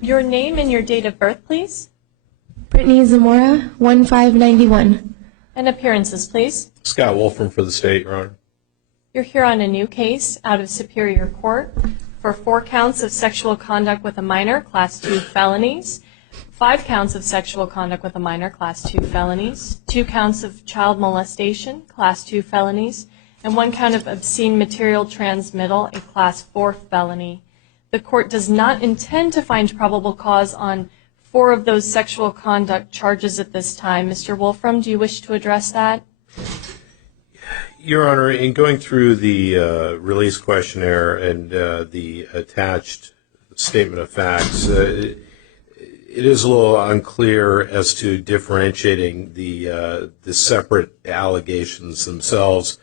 Your name and your date of birth, please. Brittany Zamora, 1591. And appearances, please. Scott Wolfram for the state, Your Honor. You're here on a new case out of Superior Court for 4 counts of sexual conduct with a minor, Class 2 felonies, 5 counts of sexual conduct with a minor, Class 2 felonies, 2 counts of child molestation, Class 2 felonies, and 1 count of obscene material transmittal, a Class 4 felony. The court does not intend to find probable cause on 4 of those sexual conduct charges at this time. Mr. Wolfram, do you wish to address that? Your Honor, in going through the release questionnaire and the attached statement of facts, it is a little unclear as to differentiating the separate allegations themselves.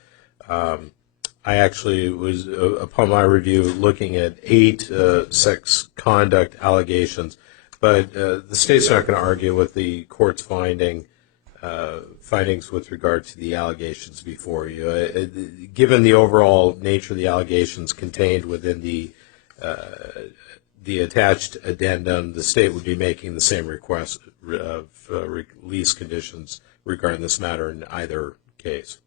I actually was, upon my review, looking at 8 sex conduct allegations, but the state's not going to argue with the court's findings with regard to the allegations before you. Given the overall nature of the allegations contained within the attached addendum, the state would be making the same request of release conditions regarding this matter in either case.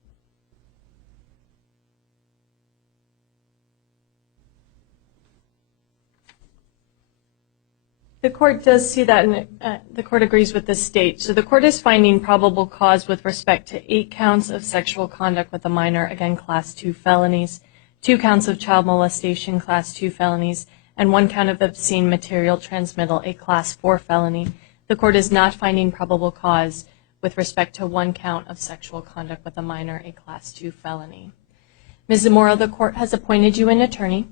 The court does see that, and the court agrees with the state. So the court is finding probable cause with respect to 8 counts of sexual conduct with a minor, again, Class 2 felonies, 2 counts of child molestation, Class 2 felonies, and 1 count of obscene material transmittal, a Class 4 felony. The court is not finding probable cause with respect to 1 count of sexual conduct with a minor, a Class 2 felony. Ms. Zamora, the court has appointed you an attorney.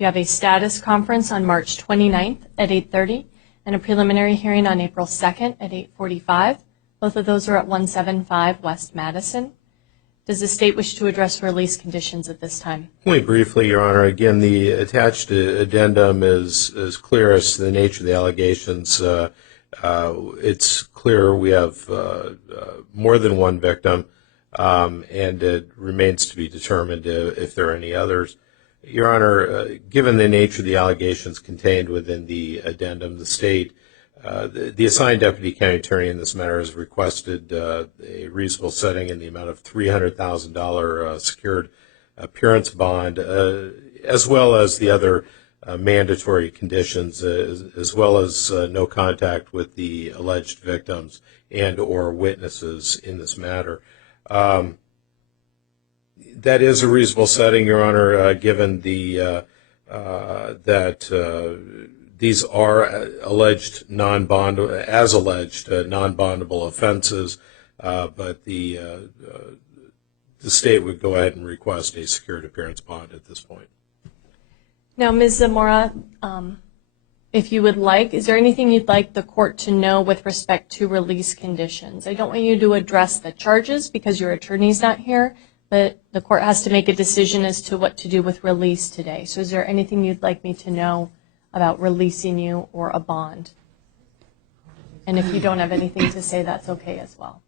You have a status conference on March 29th at 8:30 and a preliminary hearing on April 2nd at 8:45. Both of those are at 175 West Madison. Does the state wish to address release conditions at this time? Only briefly, Your Honor. Again, the attached addendum is clear as to the nature of the allegations. It's clear we have more than 1 victim, and it remains to be determined if there are any others. Your Honor, given the nature of the allegations contained within the addendum, the state, the assigned deputy county attorney in this matter has requested a reasonable setting in the amount of $300,000 secured appearance bond, as well as the other mandatory conditions, as well as no contact with the alleged victims and or witnesses in this matter. That is a reasonable setting, Your Honor, given the that these are alleged non-bondable offenses, but the state would go ahead and request a secured appearance bond at this point. Now, Ms. Zamora, if you would like, is there anything you'd like the court to know with respect to release conditions? I don't want you to address the charges because your attorney's not here, but the court has to make a decision as to what to do with release today. So is there anything you'd like me to know about releasing you or a bond? And if you don't have anything to say, that's okay as well.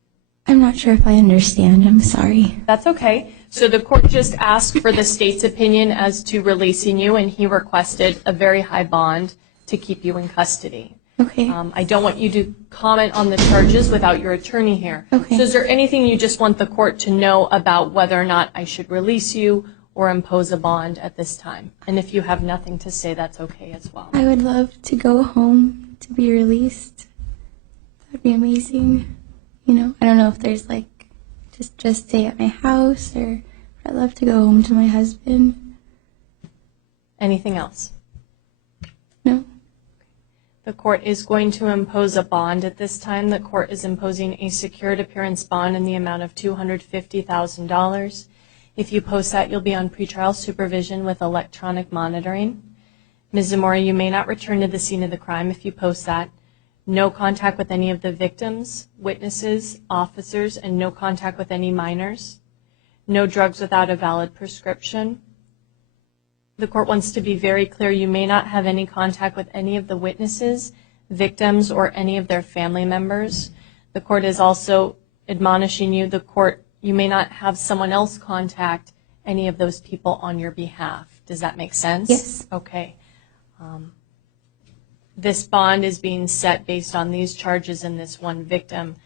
I'm not sure if I understand. I'm sorry. That's okay. So the court just asked for the state's opinion as to releasing you, and he requested a very high bond to keep you in custody. Okay. I don't want you to comment on the charges without your attorney here. Okay. So is there anything you just want the court to know about whether or not I should release you or impose a bond at this time? And if you have nothing to say, that's okay as well. I would love to go home to be released. That'd be amazing. You know, I don't know if there's like just stay at my house, or I'd love to go home to my husband. Anything else? No. The court is going to impose a bond at this time. The court is imposing a secured appearance bond in the amount of $250,000. If you post that, you'll be on pretrial supervision with electronic monitoring. Ms. Zamora, you may not return to the scene of the crime if you post that. No contact with any of the victims, witnesses, officers, and no contact with any minors. No drugs without a valid prescription. The court wants to be very clear, you may not have any contact with any of the witnesses, victims, or any of their family members. The court is also admonishing you, you may not have someone else contact any of those people on your behalf. Does that make sense? Yes. Okay. this bond is being set based on these charges and this one victim.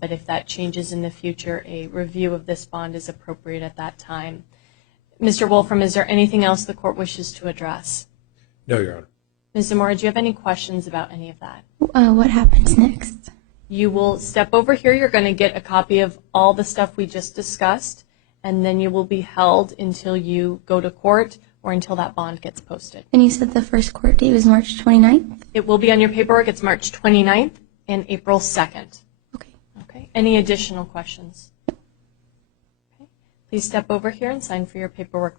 But if that changes in the future, a review of this bond is appropriate at that time. Mr. Wolfram, is there anything else the court wishes to address? No, Your Honor. Ms. Zamora, do you have any questions about any of that? What happens next? You will step over here. You're going to get a copy of all the stuff we just discussed, and then you will be held until you go to court or until that bond gets posted. And you said the first court date was March 29th? It will be on your paperwork. It's March 29th and April 2nd. Okay. Okay. Any additional questions? Okay. Please step over here and sign for your paperwork.